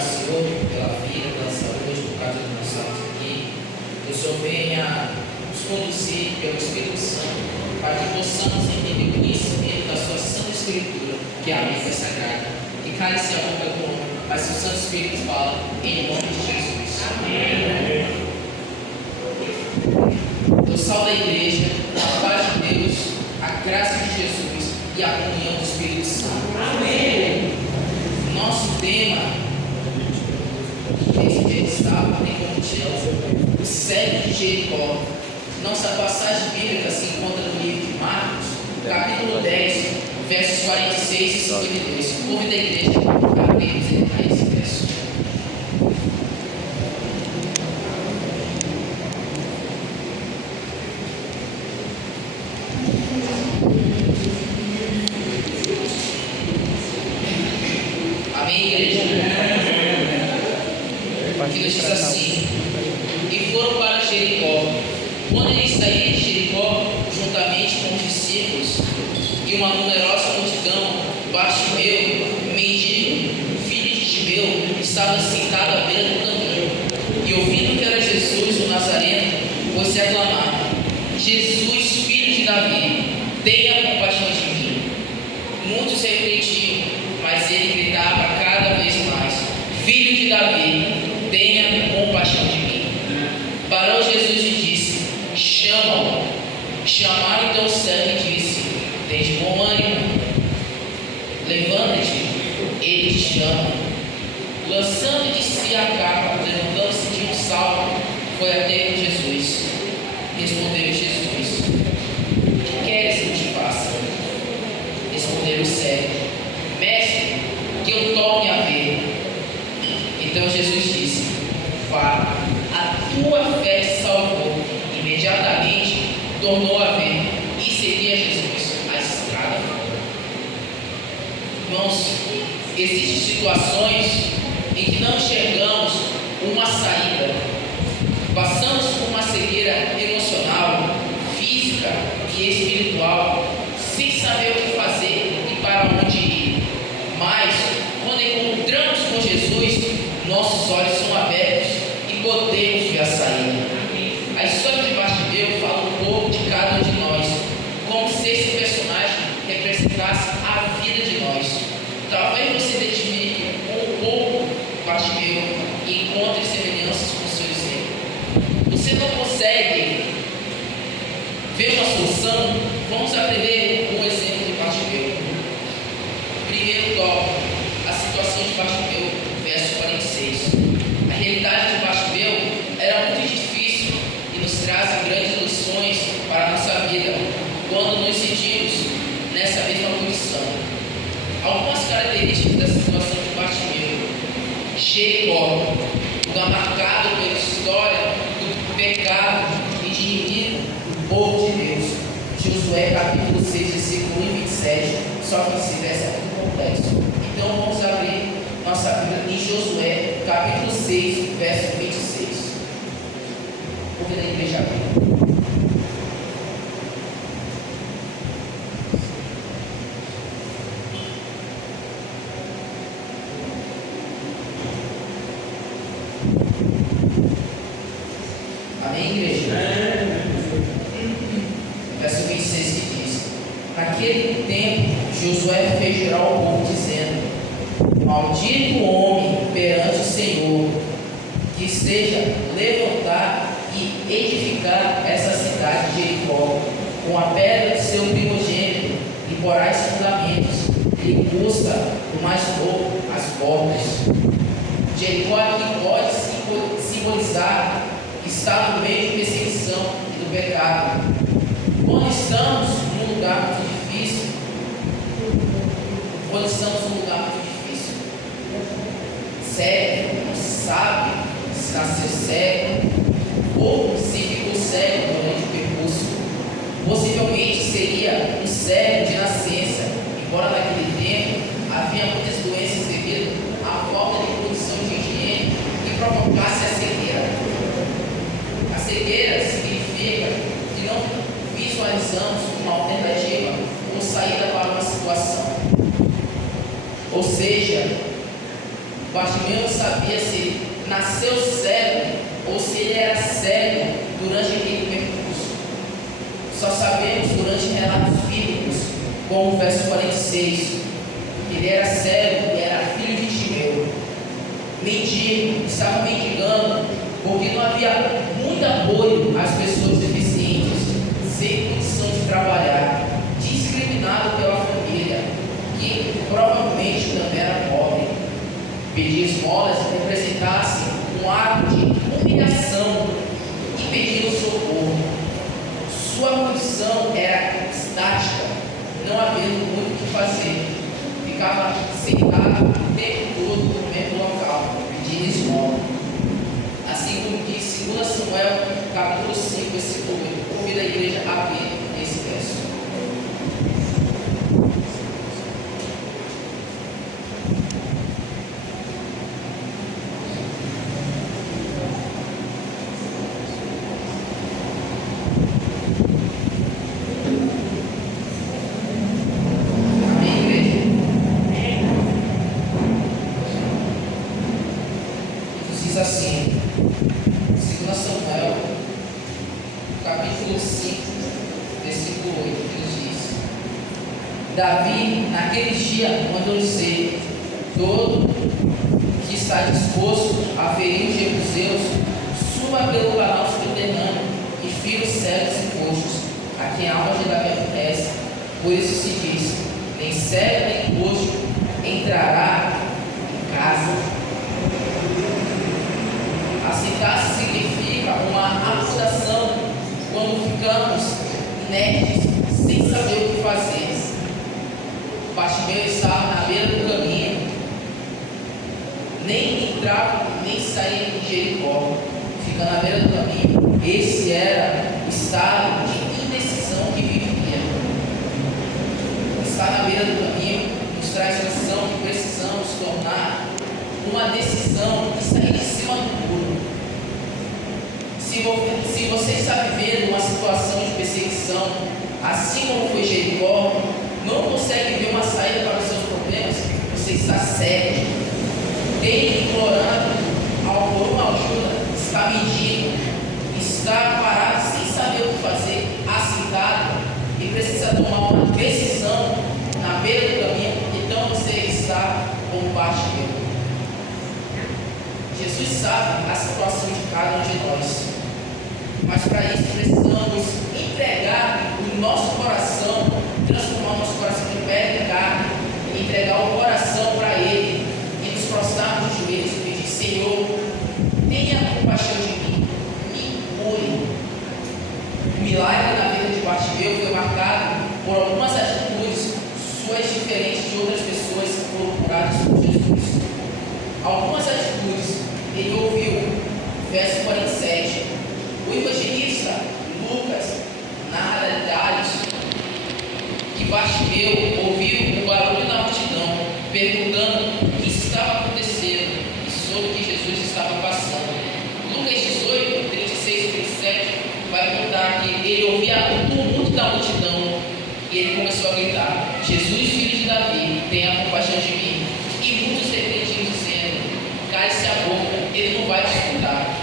orar, Senhor, pela vida, pela saúde, por causa dos nossos salvos aqui. Que o Senhor venha nos conduzir pelo Espírito Santo, para que possamos entender o conhecimento da Sua Santa Escritura, que é a Bíblia Sagrada. Que cale-se a boca do homem, mas que o Santo Espírito fala, em nome de Jesus. Amém. Eu salvo a igreja, a paz de Deus, a graça de Jesus e a comunhão do Espírito Santo. Amém. Nosso tema esse dia de sábado tem como título o cego de Jericó. Nossa passagem bíblica se encontra no livro de Marcos, capítulo 10, versos 46 e 52. Convido a igreja a abrir esse verso. Amém, igreja? Que diz assim: e foram para Jericó. Quando ele saía de Jericó, juntamente com os discípulos e uma numerosa multidão, Bartimeu, mendigo, filho de Timeu, estava sentado à beira do caminho, e ouvindo que era Jesus o Nazareno, pôs-se a clamar: Jesus, filho de Davi, tenha compaixão de mim. Muitos refletiam, mas ele gritava cada vez mais: Filho de Davi, tenha compaixão de mim. Parou Jesus e disse: chama-o. Chamaram então o cego e disse: tens bom ânimo, levanta-te, ele te chama. Lançando de si a capa, levantando-se de um salto, foi até Jesus. Respondeu Jesus: que queres que eu te faça? Respondeu o cego: mestre, que eu torne a ver. Então Jesus disse: vá, a tua fé te salvou. Imediatamente tornou a ver e seguia Jesus a estrada fora. Irmãos, existem situações em que não enxergamos uma saída. Passamos por uma cegueira emocional, física e espiritual, sem saber o que fazer e para onde ir. Mas, quando encontramos com Jesus, nossos olhos são abertos e podemos ver a saída. A história de Bartimeu fala um pouco de cada um de nós, como se esse personagem representasse a vida de nós. Talvez você identifique um pouco Bartimeu e encontre semelhanças com o seu exemplo. Você não consegue ver uma solução? Vamos aprender um exemplo de Bartimeu. Primeiro tópico, a situação de Bartimeu, verso 46. A realidade de Bartimeu era muito difícil e nos traz grandes lições para a nossa vida quando nos sentimos nessa mesma condição. Algumas características da situação de Bartimeu: Jericó, lugar marcado pela história do pecado e de inimigo do povo de Deus. Josué capítulo 6, versículo 1 e 27. Só que esse verso é muito complexo. Então vamos abrir nossa Bíblia em Josué capítulo 6, verso 26. Convido a igreja a abrir. Amém, igreja? Verso 26 que diz: naquele tempo Josué fez jurar ao povo, dizendo: maldito o homem perante o Senhor, que seja levantar e edificar essa cidade de Jericó, com a pedra de seu primogênito, e porá os fundamentos, e custa o mais novo as portas. Jericó aqui pode simbolizar que está no meio de perseguição e do pecado. Quando estamos num lugar muito difícil, cego, não se sabe se nasceu cego ou se ficou cego durante o percurso. Possivelmente seria um cego de nascença, embora naquele tempo havia muitas doenças devido à falta de condição de higiene que provocasse a cegueira. A cegueira significa que não visualizamos uma alternativa ou saída para uma situação. Ou seja, Bartimeu não sabia se ele nasceu cego ou se ele era cego durante aquele percurso. Só sabemos durante relatos bíblicos, como o verso 46, que ele era cego e era filho de Timeu. Mendigo, estava mendigando, porque não havia muito apoio às pessoas deficientes, sem condição de trabalhar, discriminado pela família, que provavelmente também era pobre. Pedir esmolas representasse um ato de humilhação e pedir socorro. Sua condição era estática, não havendo muito o que fazer. Ficava sentado o tempo todo no mesmo local, pedindo esmola. Assim como diz 2 Samuel, capítulo 5, versículo 8. Convido a igreja a abrir esse verso. Assim, 2 Samuel, capítulo 5, versículo 8, que diz: Davi, naquele dia, mandou dizer: todo que está disposto a ferir os jebuseus, suba pelo canal subterrâneo e fira os cegos e coxos, a quem a alma de Davi apetece. Por isso se diz: nem cego nem coxo entrará em casa. Assentar-se significa uma acusação quando ficamos inertes, sem saber o que fazer. Bartimeu estava na beira do caminho, nem entrava nem saía de Jericó, ficando na beira do caminho. Esse era o estado de indecisão que vivia. Estar na beira do caminho nos traz a lição que precisamos tornar uma decisão e sair de cima do muro. Se você está vivendo uma situação de perseguição, assim como foi Jericó, não consegue ver uma saída para os seus problemas, você está cego, implorando por uma ajuda, está medindo, está parado sem saber o que fazer, assentado, e precisa tomar uma decisão na beira do caminho. Então você está como Bartimeu. Jesus sabe a situação de cada um de nós, mas para isso precisamos entregar o nosso coração, transformar o nosso coração de pedra e carne, entregar o coração para Ele e nos prostrarmos de joelhos e pedir: Senhor, tenha compaixão de mim, me cure. O milagre na vida de Bartimeu foi marcado por algumas atitudes suas diferentes de outras pessoas que foram curadas por Jesus. Algumas atitudes ele ouviu, verso 47. O evangelista Lucas narra detalhes que Bartimeu ouviu o barulho da multidão, perguntando o que estava acontecendo e sobre o que Jesus estava passando. Lucas 18, 36 e 37 vai contar que ele ouvia o tumulto da multidão e ele começou a gritar: Jesus, filho de Davi, tenha compaixão de mim. E muitos repreendiam, dizendo: cale-se a boca, ele não vai te escutar.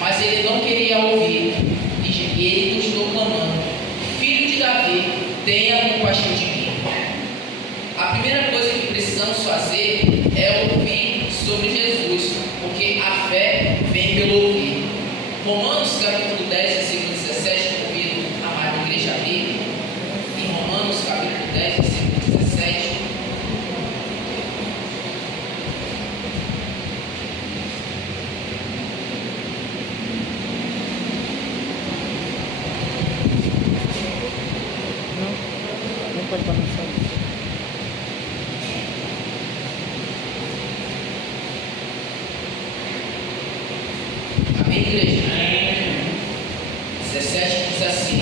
Mas ele não queria ouvir, e ele continuou clamando: Filho de Davi, tenha compaixão de mim. A primeira coisa que precisamos fazer é ouvir sobre Jesus, porque a fé vem pelo ouvir. Romanos capítulo 10, versículo 17, convido a amada igreja a abrir. Em Romanos capítulo 10, versículo 17. Amém, igreja? 17 diz assim: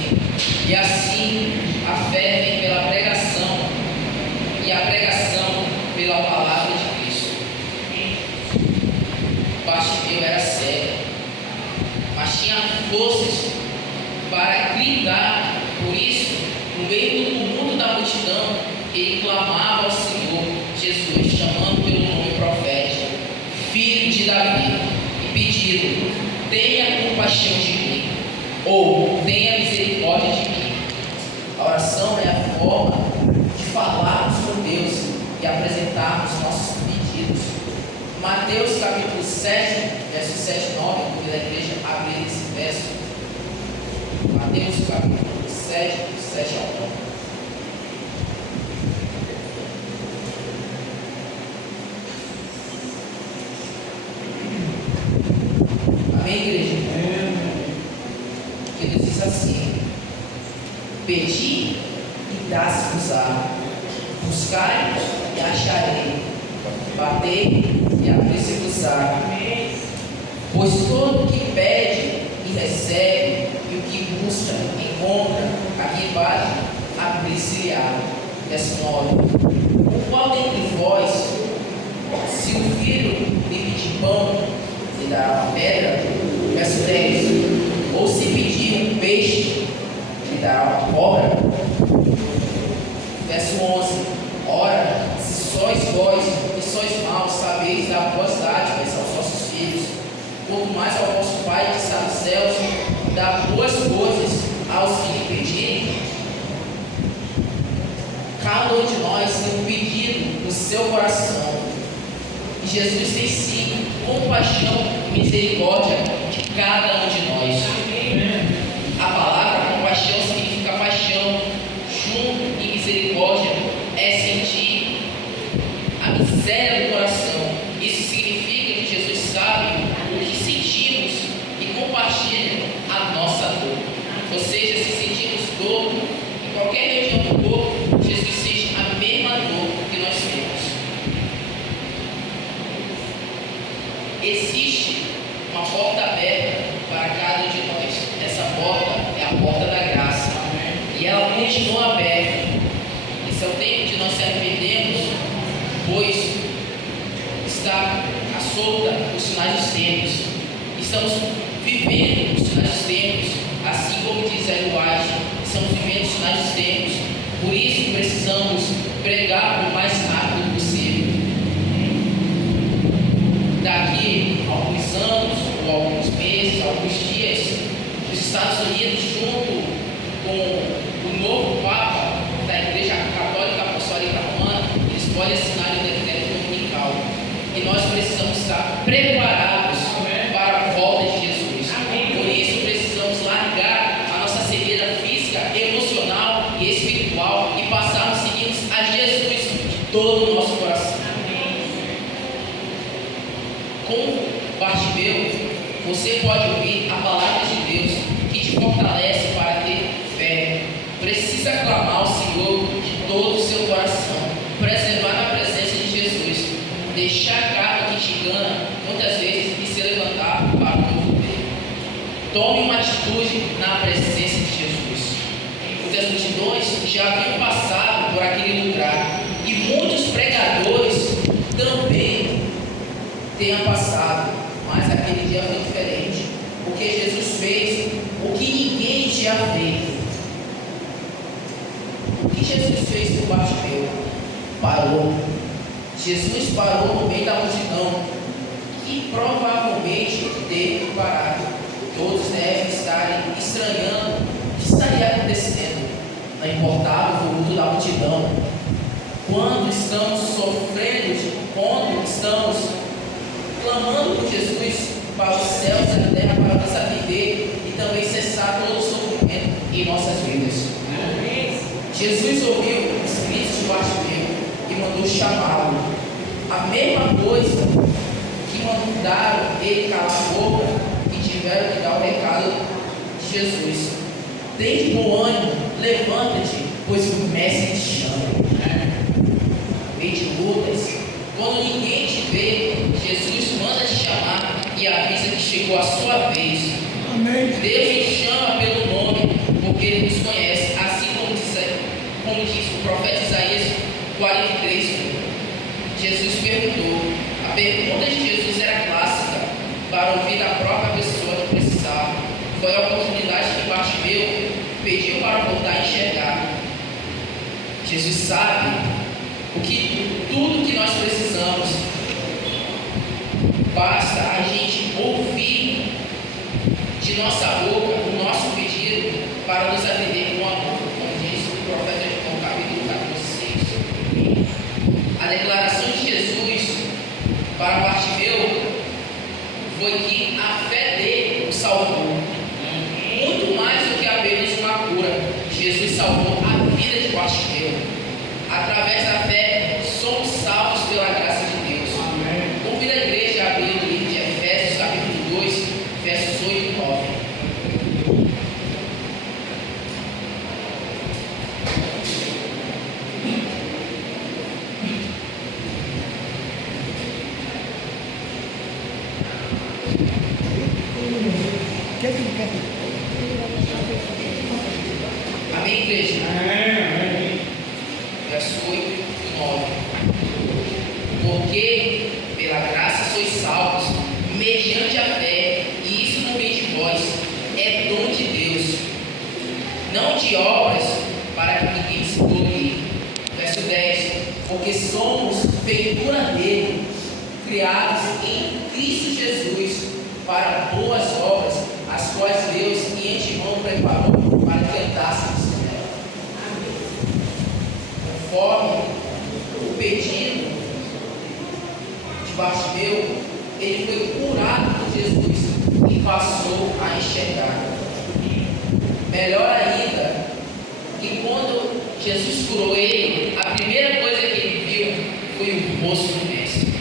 e assim a fé vem pela pregação, e a pregação pela palavra de Cristo. Bartimeu era cego, mas tinha forças para gritar. Por isso, no meio do tumulto da multidão, ele clamava ao Senhor: Jesus, chamando pelo nome profético, filho de Davi, e pedindo: tenha compaixão de mim, ou tenha misericórdia de mim. A oração é a forma de falarmos com Deus e apresentarmos nossos pedidos. Mateus capítulo 7, versos 7 e 9, quando a igreja abrir esse verso. Mateus capítulo 7, 7 ao 9. Amém, igreja? Que Deus diz assim: pedi e dá-se-vos-á, buscai e acharei, batei e abrir-se-vos-á. Pois todo o que pede e recebe, e o que busca encontra, aqui bate, abrir-se-lhe-á. Verso 9: o qual dentre vós, se o filho lhe pedir pão, lhe dará uma pedra? Verso 10: ou se pedir um peixe, lhe dará uma cobra? Verso 11: ora, se sois vós que sois maus, sabeis dar boas dádivas aos vossos filhos, quanto mais ao vosso Pai que está nos céus dá boas coisas aos que lhe pedirem. Cada um de nós tem um pedido no seu coração, e Jesus tem sim compaixão e misericórdia de cada um de nós. A palavra compaixão significa paixão, junto e misericórdia é sentir a miséria do coração. Isso significa que Jesus sabe o que sentimos e compartilha a nossa dor. Ou seja, se sentimos dor em qualquer região do corpo, Jesus sente a mesma dor que nós temos. Existe uma porta aberta para cada um de nós. Essa porta é a porta da graça. E ela continua aberta. Esse é o tempo de nós se arrependermos, pois está à solta os sinais dos tempos. Estamos vivendo os sinais dos tempos, assim como diz a linguagem, estamos vivendo os sinais dos tempos. Por isso precisamos pregar o mais rápido possível. Daqui a alguns anos, ou alguns meses, alguns dias, os Estados Unidos, junto com o novo Papa da Igreja Católica Apostólica Romana, eles podem assinar o decreto dominical. E nós precisamos estar preparados para a volta de Jesus. Por isso precisamos largar a nossa cegueira física, emocional e espiritual e passarmos a seguir a Jesus de todo o nosso coração. Com Bartimeu, você pode ouvir a palavra de Deus que te fortalece para ter fé. Precisa clamar ao Senhor de todo o seu coração, preservar na presença de Jesus, deixar a carga que te engana muitas vezes e se levantar para o novo dele. Tome uma atitude na presença de Jesus. Muitas multidões já haviam passado por aquele lugar e muitos pregadores também tenha passado, mas aquele dia foi diferente, porque Jesus fez o que ninguém tinha feito. O que Jesus fez por Bartimeu? Parou. Jesus parou no meio da multidão, que provavelmente teve parado. Todos devem estar estranhando o que estaria acontecendo. Não importava o vulto da multidão. Quando estamos sofrendo, quando estamos clamando por Jesus para os céus e a terra, para nos atender e também cessar todo o sofrimento em nossas vidas. Jesus ouviu os gritos de Bartimeu e mandou chamá-lo. A mesma coisa que mandaram ele calar a boca e tiveram que dar o recado de Jesus. Tem de bom ânimo, levanta-te, pois o mestre te chama. Meio de lutas, quando ninguém te vê, Jesus manda te chamar e avisa que chegou a sua vez. Amém. Deus te chama pelo nome, porque Ele nos conhece, assim como diz o profeta Isaías 43. Jesus perguntou. A pergunta de Jesus era clássica, para ouvir da própria pessoa que precisava. Foi a oportunidade que Bartimeu pediu para voltar a enxergar. Jesus sabe o que tudo que nós precisamos. Basta a gente ouvir de nossa boca o nosso pedido para nos atender com amor, como diz o profeta João, capítulo 14:6. A declaração de Jesus para Bartimeu foi que a fé dele o salvou. Muito mais do que apenas uma cura, Jesus salvou a vida de Bartimeu. Através da fé, somos salvos pela graça de Deus. Convido a igreja a abrir o livro de Efésios, capítulo 2, versos 8 e 9. Amém, igreja? Verso 8 e 9. Porque pela graça sois salvos, mediante a fé, e isso não vem de vós, é dom de Deus, não de obras, para que ninguém se glorie. Verso 10. Porque somos feitura dele, criados em Cristo Jesus, para boas obras, as quais Deus de antemão preparou para que andássemos nela. Conforme o pedido de Bartimeu, ele foi curado por Jesus e passou a enxergar. Melhor ainda, que quando Jesus curou ele, a primeira coisa que ele viu foi o rosto do Mestre.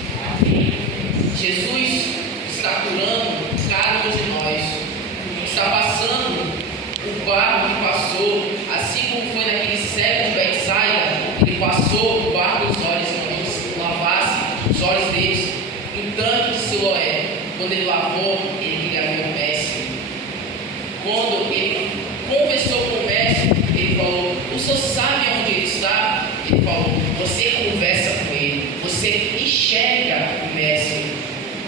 Jesus está curando cada um de nós, está passando o barco que passou, assim como foi naquele cego de Betsaida, ele passou o barco dos olhos, e lavasse os olhos deles no tanque de Siloé. Quando ele lavou, ele queria ver o Mestre. Quando ele conversou com o Mestre, ele falou: o senhor sabe onde ele está? Ele falou: você conversa com ele, você enxerga o Mestre.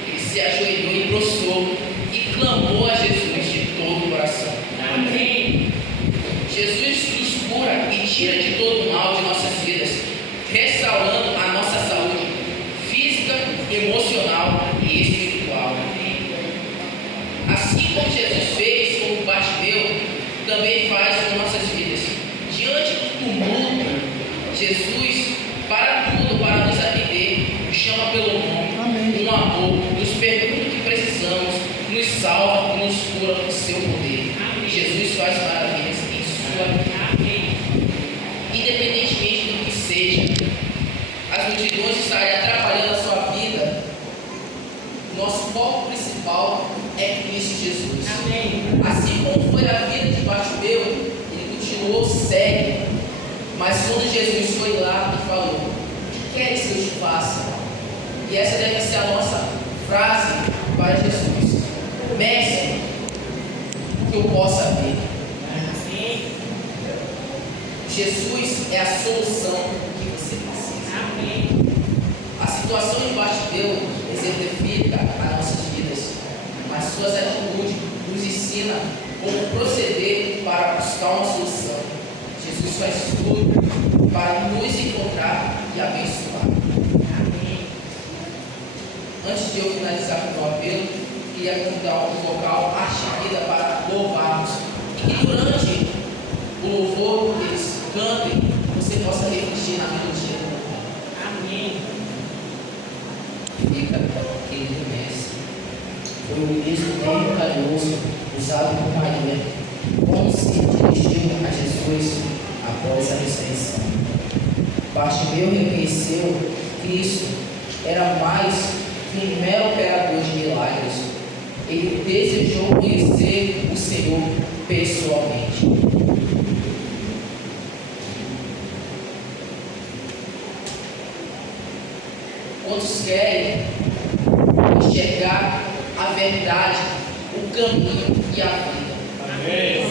Ele se ajoelhou e prostrou e clamou a Jesus de todo o coração. Amém. Jesus nos cura e tira de todo o mal de nossas vidas, restaurando a nossa saúde física, emocional e espiritual. Assim como Jesus fez com Bartimeu, também faz com nossas vidas. Diante do tumulto, Jesus para tudo para nos atender, nos chama pelo nome, com amor, nos pergunta o que precisamos, nos salva e nos cura com seu poder. E Jesus faz maravilhas em sua vida. Independentemente do que seja, as multidões estarem atrapalhando a sua vida, nosso foco principal é Cristo Jesus. Amém. Assim como foi a vida de Bartimeu, ele continuou cego, mas quando Jesus foi lá e falou: o que queres que eu te faça? E essa deve ser a nossa frase para Jesus: Mestre, que eu possa ver. Jesus é a solução que você precisa. Amém. A situação de Bartimeu exemplifica as nossas vidas, mas suas atitudes nos ensina como proceder para buscar uma solução. Jesus faz tudo para nos encontrar e abençoar. Amém. Antes de eu finalizar com o meu apelo, queria convidar o vocal Arte Vida para louvarmos, e que durante o louvor que eles cantem, você possa refletir na melodia do louvor. Amém. Fica, querido mestre, foi o mesmo termo carinhoso usado por Maria, como se dirigiu a Jesus após a ressurreição. Bartimeu reconheceu que Cristo era mais que um mero operador de milagres. Ele desejou conhecer o Senhor pessoalmente. Quantos querem enxergar a verdade, o caminho e a vida? Amém.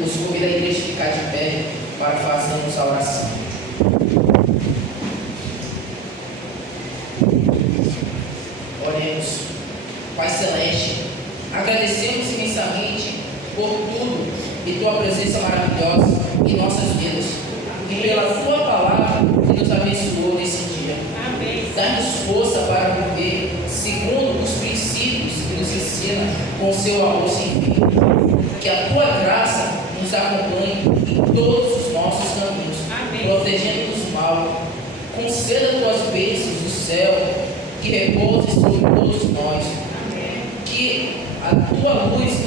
Nos convido a igreja a ficar de pé para fazermos a oração. Oremos. Pai Celeste, agradecemos imensamente por tudo e Tua presença maravilhosa em nossas vidas, e pela Sua palavra que nos abençoou nesse dia. seu amor sem fim. Que a tua graça nos acompanhe em todos os nossos caminhos, protegendo do mal. Conceda tuas bênçãos do céu, que repouse sobre todos nós. Que a tua luz